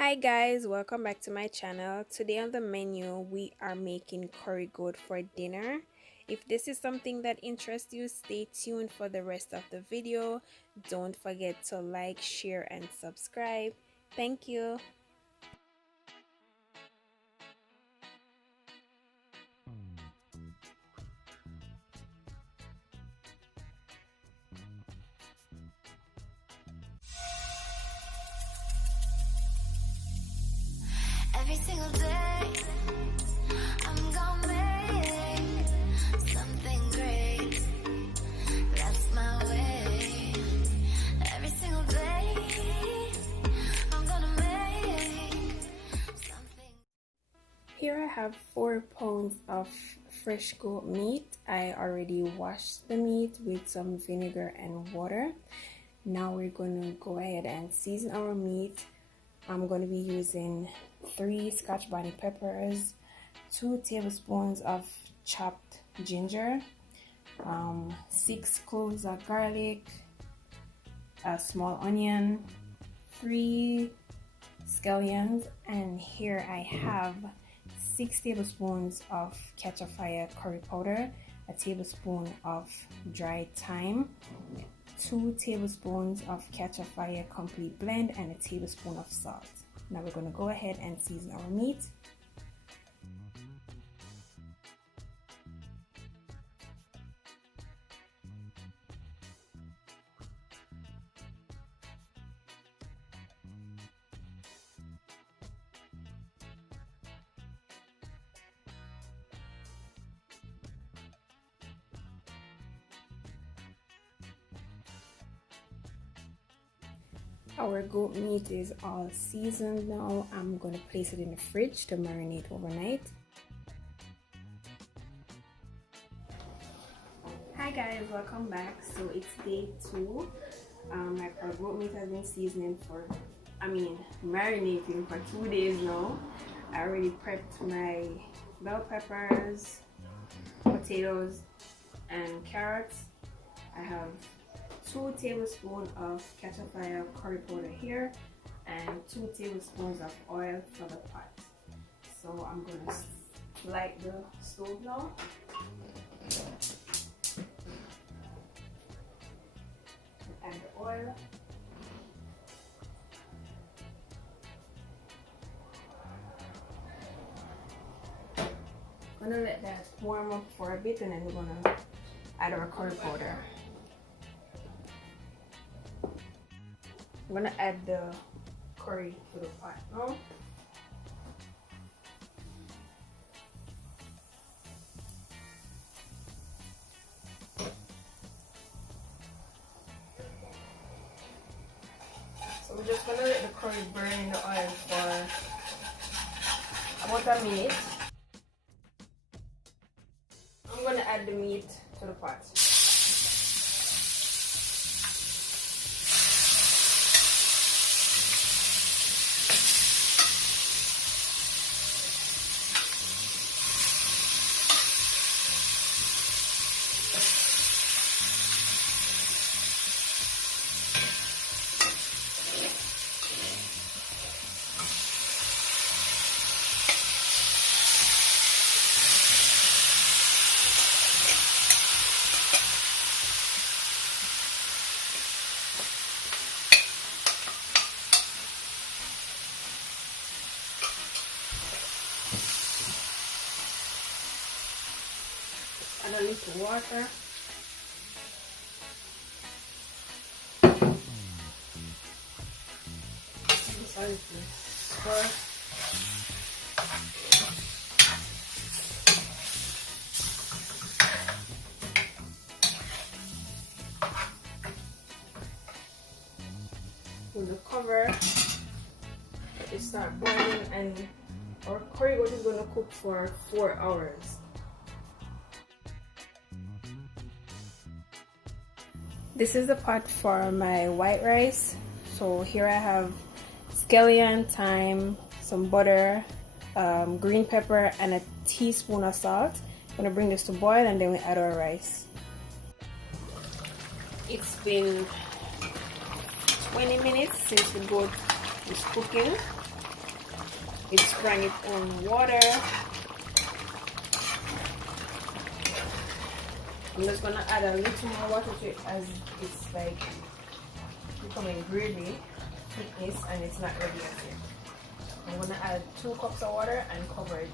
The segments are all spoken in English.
Hi guys, welcome back to my channel. Today on the menu we are making curry goat for dinner. If this is something that interests you, stay tuned for the rest of the video. Don't forget to like, share and subscribe. Thank you. Every single day, I'm gonna make something great. That's my way. Every single day, I'm gonna make something. Here I have 4 pounds of fresh goat meat. I already washed the meat with some vinegar and water. Now we're going to go ahead and season our meat. I'm going to be using 3 Scotch bonnet peppers, 2 tablespoons of chopped ginger, 6 cloves of garlic, a small onion, 3 scallions, and here I have 6 tablespoons of catch a fire curry powder, a tablespoon of dried thyme, 2 tablespoons of catch a fire complete blend, and a tablespoon of salt. Now we're going to go ahead and season our meat. Our goat meat is all seasoned now. I'm going to place it in the fridge to marinate overnight. Hi guys, welcome back. So it's day 2. Our goat meat has been marinating for 2 days now. I already prepped my bell peppers, potatoes and carrots. I have 2 tablespoons of catch a fire curry powder here and 2 tablespoons of oil for the pot. So I'm going to light the stove now. Add the oil. I'm going to let that warm up for a bit and then we're going to add our curry powder. I'm gonna add the curry to the pot now. So we're just gonna let the curry burn in the oil for about a minute. I'm gonna add the meat to the pot. Add a little water. Sorry to stir. Put the cover. Let it start boiling, and our curry goat is going to cook for 4 hours. This is the pot for my white rice. So here I have scallion, thyme, some butter, green pepper, and a teaspoon of salt. I'm gonna bring this to boil and then we add our rice. It's been 20 minutes since the goat is cooking. it sprang its own water. I'm just gonna add a little more water to it as it's like becoming gravy thickness and it's not ready yet. I'm gonna add 2 cups of water and cover it.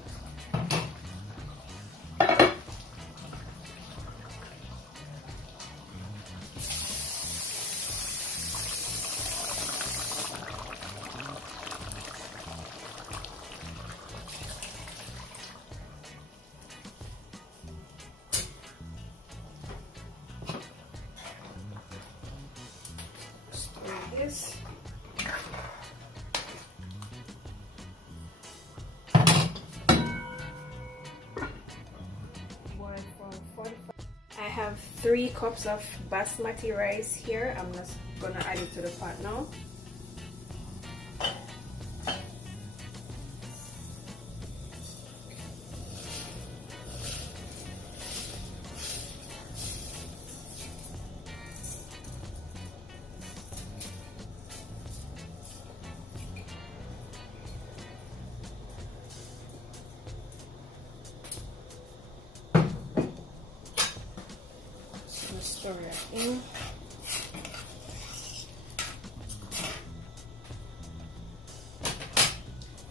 This. I have 3 cups of basmati rice here. I'm just gonna add it to the pot now. Stir it in.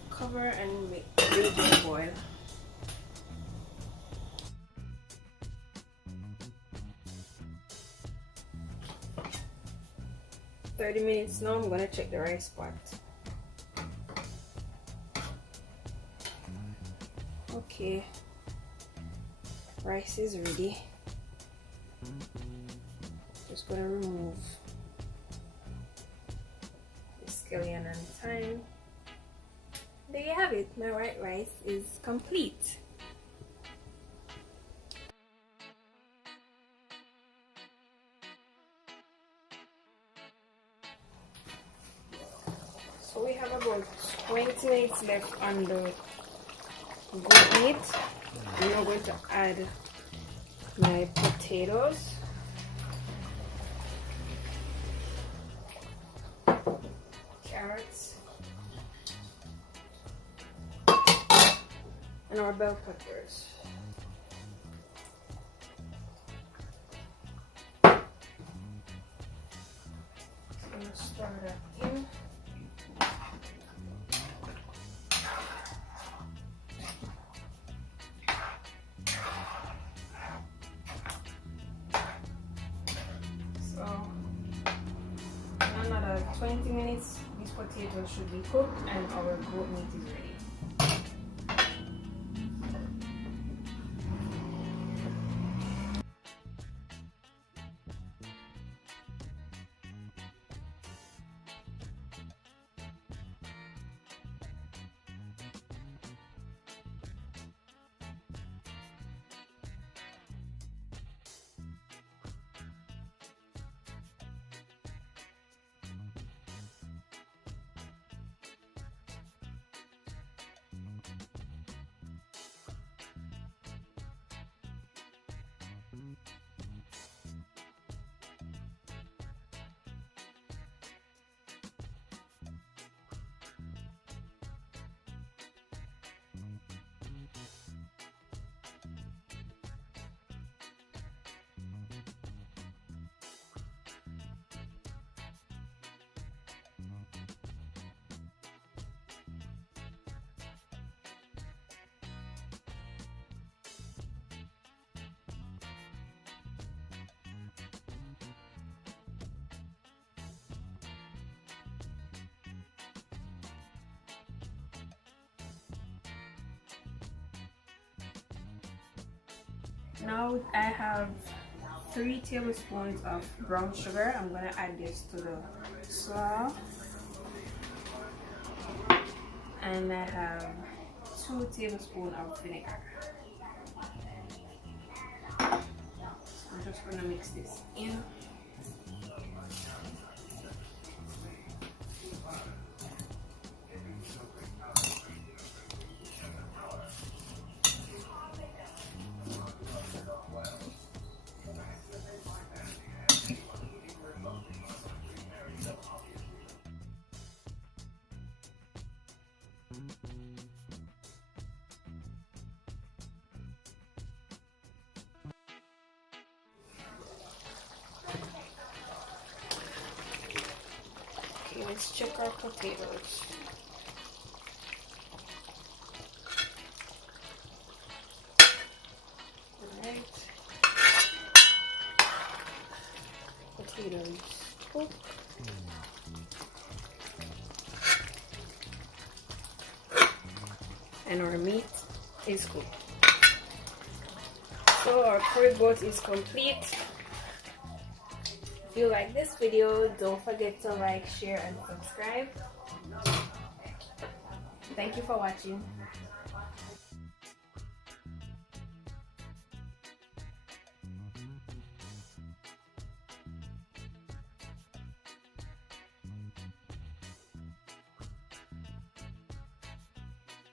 Cover and make it boil. $30 now. I'm gonna check the rice pot. Okay, rice is ready. Just gonna remove the scallion and thyme. There you have it. My white rice is complete. So we have about 20 minutes left on the goat meat. I'm now going to add my potatoes. Carrots. And our bell peppers. So I'm going to stir that in. So in another 20 minutes, these potatoes should be cooked and our goat meat is ready. Now I have 3 tablespoons of brown sugar. I'm gonna add this to the slaw. And I have 2 tablespoons of vinegar. I'm just gonna mix this in. let's check our potatoes. Alright. Potatoes cooked. And our meat is cooked. So our curry goat is complete. If you like this video, don't forget to like, share, and subscribe. Thank you for watching.